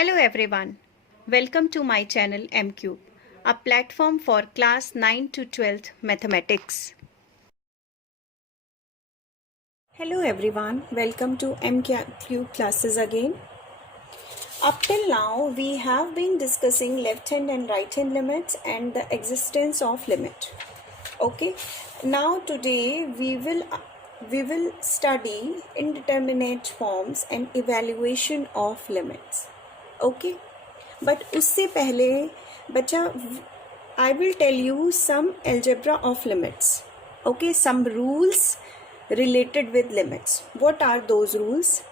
Hello everyone. Welcome to my channel MCube, a platform for class 9 to 12th mathematics. Hello everyone. Welcome to MCube classes again. Up till now we have been discussing left hand and right hand limits and the existence of limit. Okay. Now today we will study indeterminate forms and evaluation of limits. Okay. But उससे पहले बच्चा I will tell you some algebra of limits. Okay, some rules related with limits. What are those rules?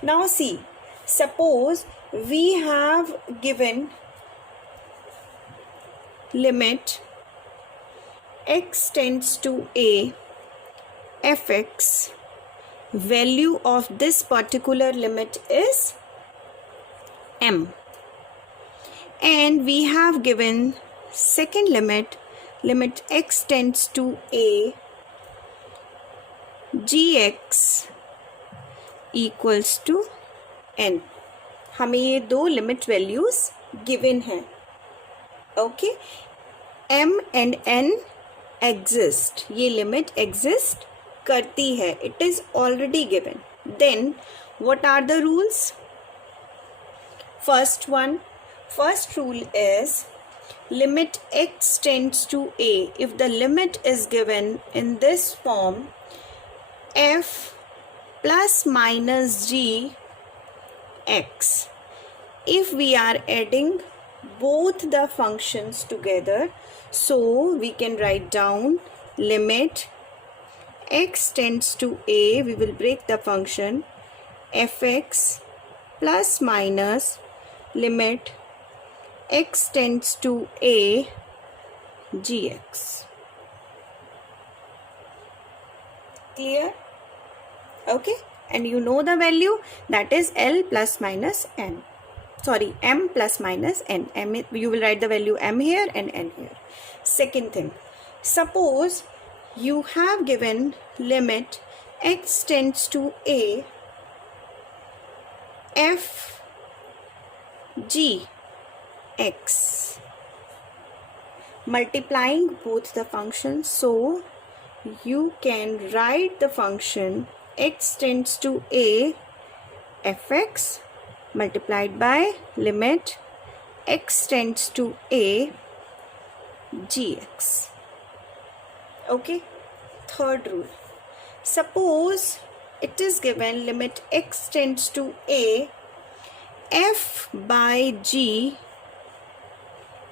Now see, suppose we have given limit x tends to a fx, value of this particular limit is m. And we have given second limit x tends to a gx equals to n. हमें ये दो limit values given हैं. Okay, m and n exist, ये limit exist करती है, it is already given. Then what are the rules? First rule is limit x tends to a. If the limit is given in this form, f plus minus g x. If we are adding both the functions together, so we can write down limit x tends to a. We will break the function fx plus minus limit x tends to a gx. Clear? Okay, and you know the value, that is L plus minus n. Sorry, m plus minus n. You will write the value m here and n here. Second thing, suppose you have given limit x tends to a f g x, multiplying both the functions, so you can write the function x tends to a fx multiplied by limit x tends to a gx. Okay, third rule, suppose it is given limit x tends to a f by g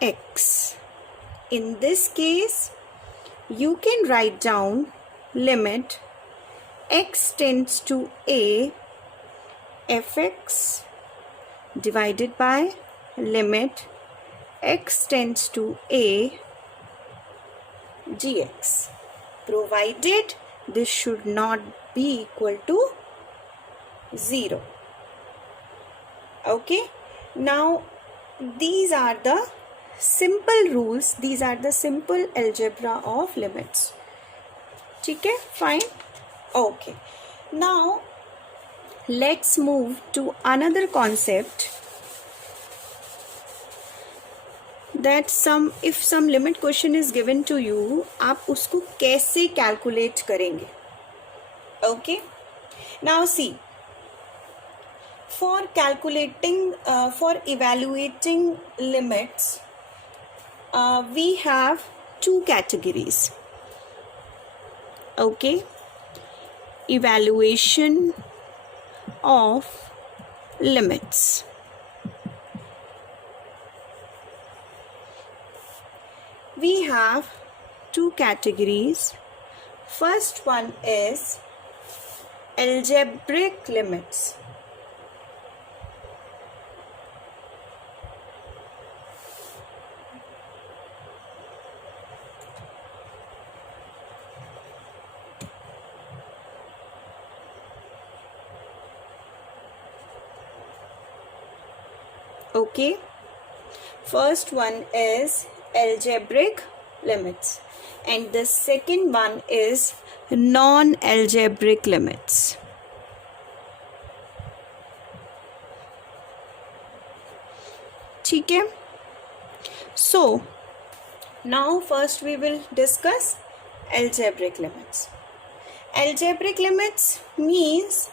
x. In this case, you can write down limit x tends to a fx divided by limit x tends to a gx, provided this should not be equal to 0. Okay, now these are the simple rules, these are the simple algebra of limits. ठीक है, fine. Okay, now let's move to another concept, that if some limit question is given to you, आप उसको कैसे calculate करेंगे. Okay, now see, for calculating, for evaluating limits, we have two categories. Okay, evaluation of limits. We have two categories. First one is algebraic limits. Okay, first one is algebraic limits and the second one is non-algebraic limits. ठीक है. So now first we will discuss algebraic limits. Algebraic limits means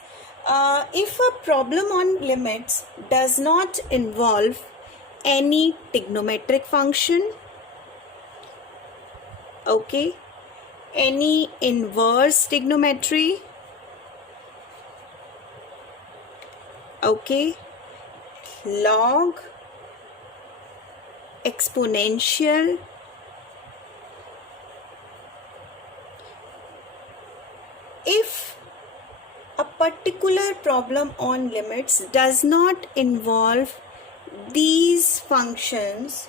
if a problem on limits does not involve any trigonometric function, okay, any inverse trigonometry, okay, log, exponential, if a particular problem on limits does not involve these functions,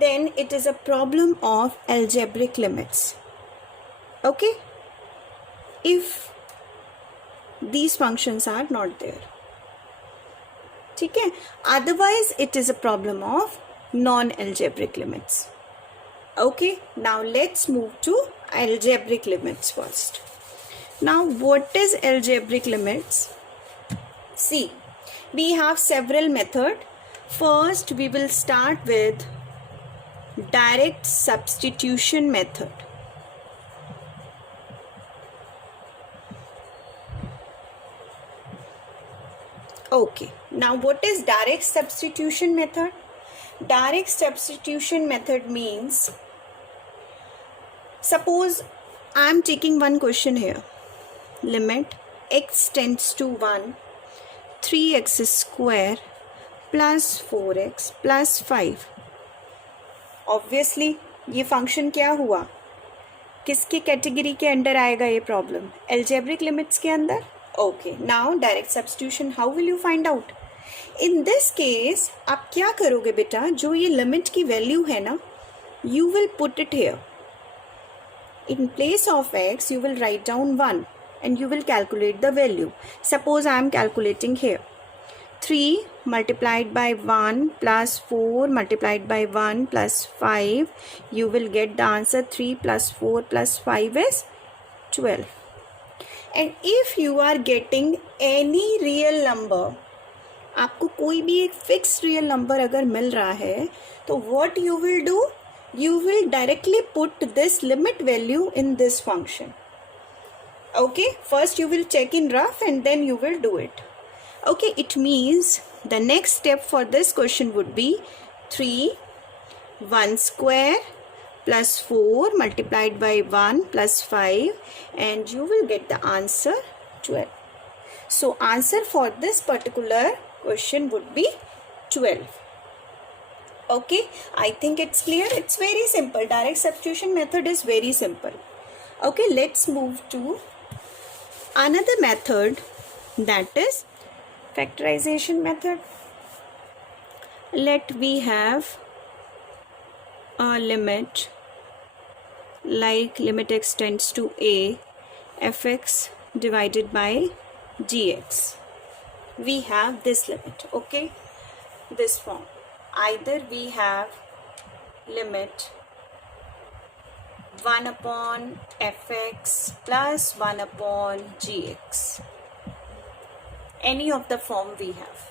then it is a problem of algebraic limits. Okay, if these functions are not there, ठीक है, otherwise it is a problem of non-algebraic limits. Okay, now let's move to algebraic limits first. Now what is algebraic limits? See, we have several methods. First we will start with direct substitution method. Okay, now what is direct substitution method? Direct substitution method means, suppose I am taking one question here. Limit x tends to 1, 3x square plus 4x plus 5. Obviously ये function क्या हुआ, किसके category के under आएगा ये problem? algebraic limits के अंदर. Okay, now direct substitution, how will you find out? In this case आप क्या करोगे बेटा, जो ये लिमिट की वैल्यू है ना, you will put it here. In place of x you will write down 1 and you will calculate the value. Suppose I am calculating here 3 multiplied by 1 plus 4 multiplied by 1 plus 5. You will get the answer 3 plus 4 plus 5 is 12. And if you are getting any real number, आपको कोई भी एक fix real number अगर मिल रहा है, तो what you will do? You will directly put this limit value in this function. Okay, first you will check in rough and then you will do it. Okay, it means the next step for this question would be 3 1 square plus 4 multiplied by 1 plus 5 and you will get the answer 12. So answer for this particular question would be 12. Okay, I think it's clear. It's very simple. Direct substitution method is very simple. Okay, let's move to another method, that is factorization method. Let we have a limit like limit x tends to a, fx divided by gx. We have this limit, okay, this form. Either we have limit 1 upon fx plus 1 upon gx, any of the form we have.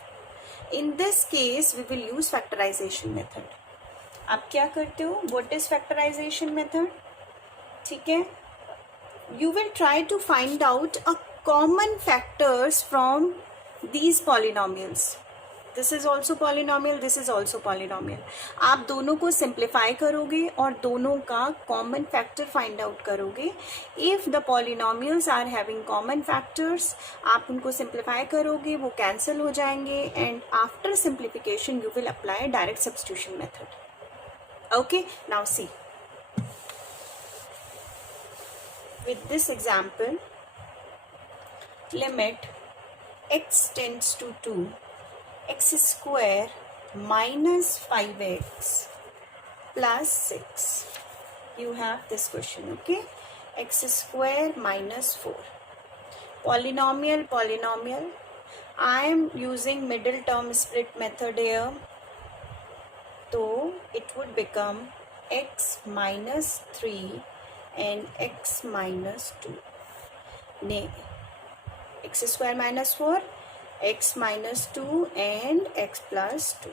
In this case we will use factorization method. आप क्या करते हो? What is factorization method? ठीक है, you will try to find out a common factors from these polynomials. This is also polynomial, this is also polynomial. आप दोनों को simplify करोगे और दोनों का common factor find out करोगे. If the polynomials are having common factors, आप उनको simplify करोगे, वो cancel हो जाएंगे and after simplification you will apply direct substitution method. Okay, now see. With this example, limit x tends to 2, x square minus 5x plus 6. You have this question, okay? X square minus 4. Polynomial, polynomial. I am using middle term split method here. So it would become x minus 3 and x minus 2. Nay, x square minus 4, x minus 2 and x plus 2.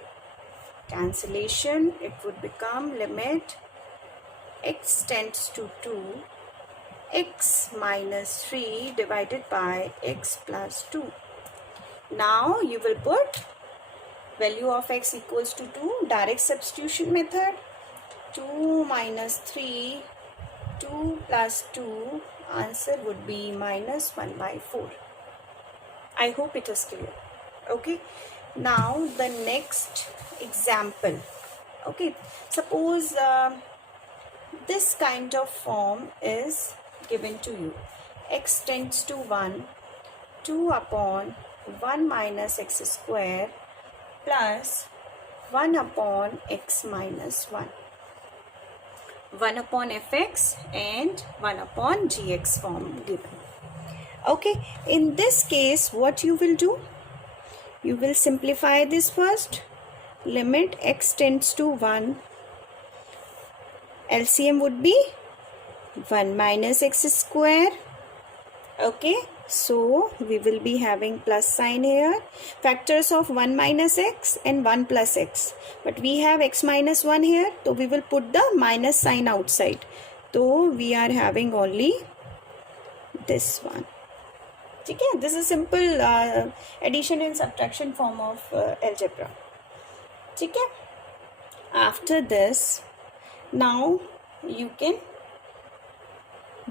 cancellation, it would become limit x tends to 2, x minus 3 divided by x plus 2. Now you will put value of x equals to 2, direct substitution method. 2 minus 3, 2 plus 2, answer would be minus 1 by 4. I hope it is clear. Okay, now the next example. Okay, suppose this kind of form is given to you. X tends to 1, 2 upon 1 minus x square plus 1 upon x minus 1. 1 upon fx and 1 upon gx form given. Okay, in this case what you will do? You will simplify this first. Limit x tends to 1. LCM would be 1 minus x square. Okay, so we will be having plus sign here. Factors of 1 minus x and 1 plus x. But we have x minus 1 here. So we will put the minus sign outside. So we are having only this one. Okay, this is simple addition and subtraction form of algebra. Okay. After this, now you can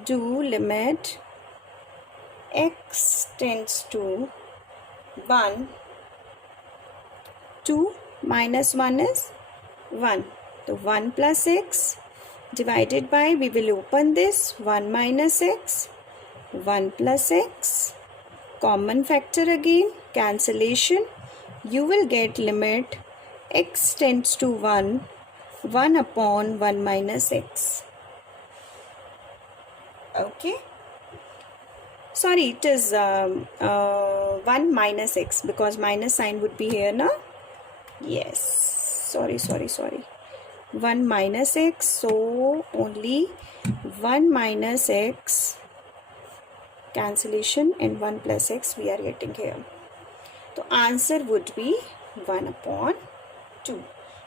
do limit x tends to 1, 2 minus 1 is 1. So 1 plus x divided by, we will open this, 1 minus x, 1 plus x, common factor again, cancellation. You will get limit x tends to 1, 1 upon 1 minus x. Okay. Sorry, it is 1 minus x because minus sign would be here now. Yes. Sorry. 1 minus x. So only 1 minus x, cancellation, and 1 plus x we are getting here. So answer would be 1 upon 2.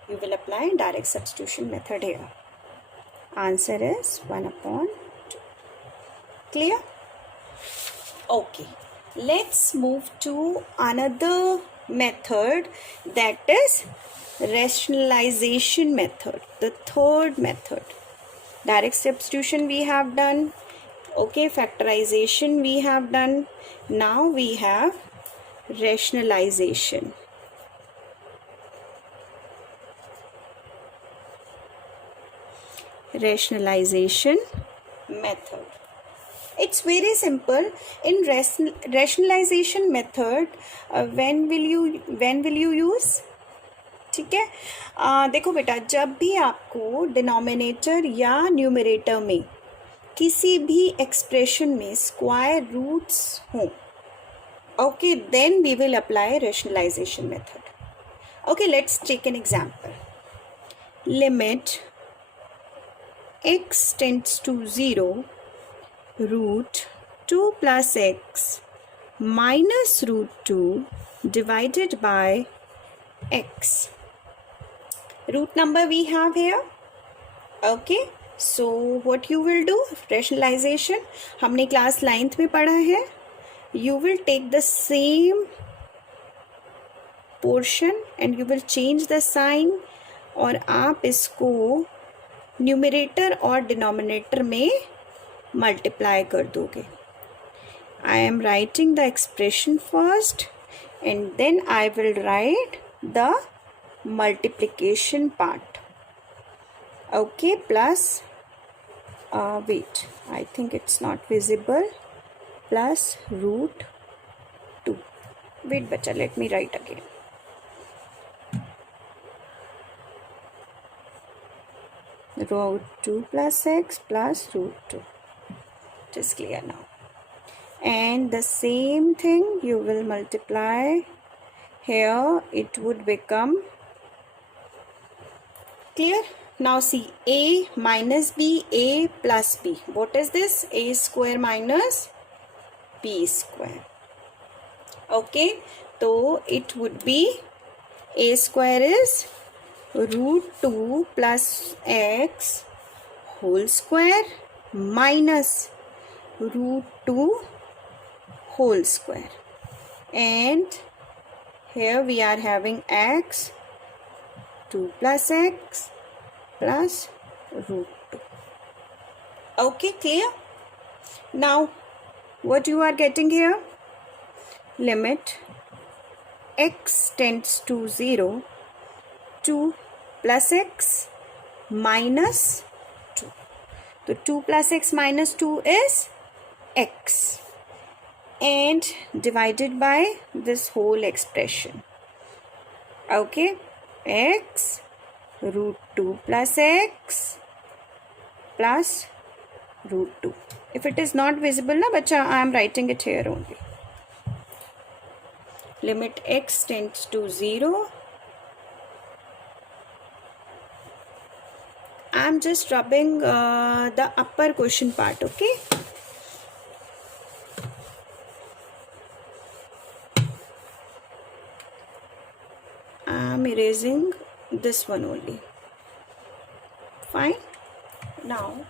You will apply direct substitution method here. Answer is 1 upon 2. Clear? Okay. Let's move to another method, that is rationalization method, the third method. Direct substitution we have done. Okay, factorization we have done. Now we have rationalization. Rationalization method. It's very simple. In rationalization method, when will you use? ठीक है, देखो बेटा, जब भी आपको denominator या numerator में किसी भी एक्सप्रेशन में स्क्वायर रूट्स हों, okay, then we will apply rationalization method. Okay, let's take an example. Limit x tends to 0, root 2 plus x minus root 2 divided by x. Root number we have here. Okay, so what you will do? Rationalization हमने class 9th में पढ़ा है. You will take the same portion and you will change the sign, और आप इसको numerator और denominator में multiply कर दोगे. I am writing the expression first and then I will write the multiplication part. Okay, plus wait, I think it's not visible, plus root 2. Wait bacha, let me write again. Root 2 plus x plus root 2. It is clear now. And the same thing you will multiply here. It would become clear. Now see, a minus b, a plus b. What is this? A square minus b square. Okay, so it would be a square is root 2 plus x whole square minus root 2 whole square, and here we are having x 2 plus x plus root 2. Okay, clear? Now what you are getting here? Limit x tends to 0, 2 plus x minus 2. So 2 plus x minus 2 is x, and divided by this whole expression. Okay, x root 2 plus x plus root 2. If it is not visible na bacha, I am writing it here only. Limit x tends to 0. I am just rubbing the upper question part, okay? I am erasing this one only. Fine. Now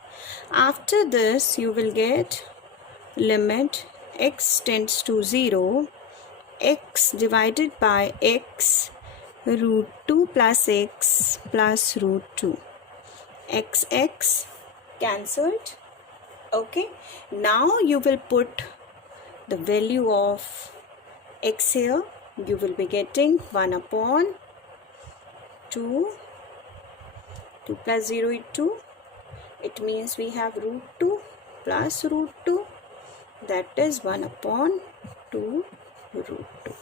after this you will get limit x tends to 0, x divided by x root 2 plus x plus root 2. X cancelled. Okay, now you will put the value of x here. You will be getting 1 upon 2. 2 plus 0 is 2. It means we have root 2 plus root 2, that is 1 upon 2 root 2.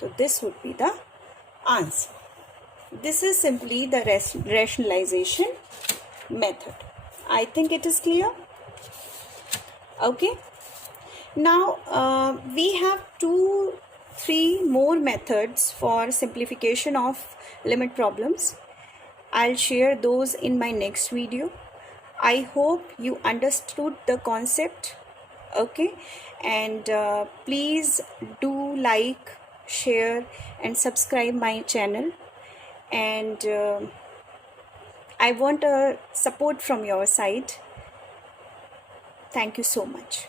So this would be the answer. This is simply the rationalization method. I think it is clear. Okay. Now we have 2-3 more methods for simplification of limit problems. I'll share those in my next video. I hope you understood the concept. Okay, and please do like, share and subscribe my channel, and I want a support from your side. Thank you so much.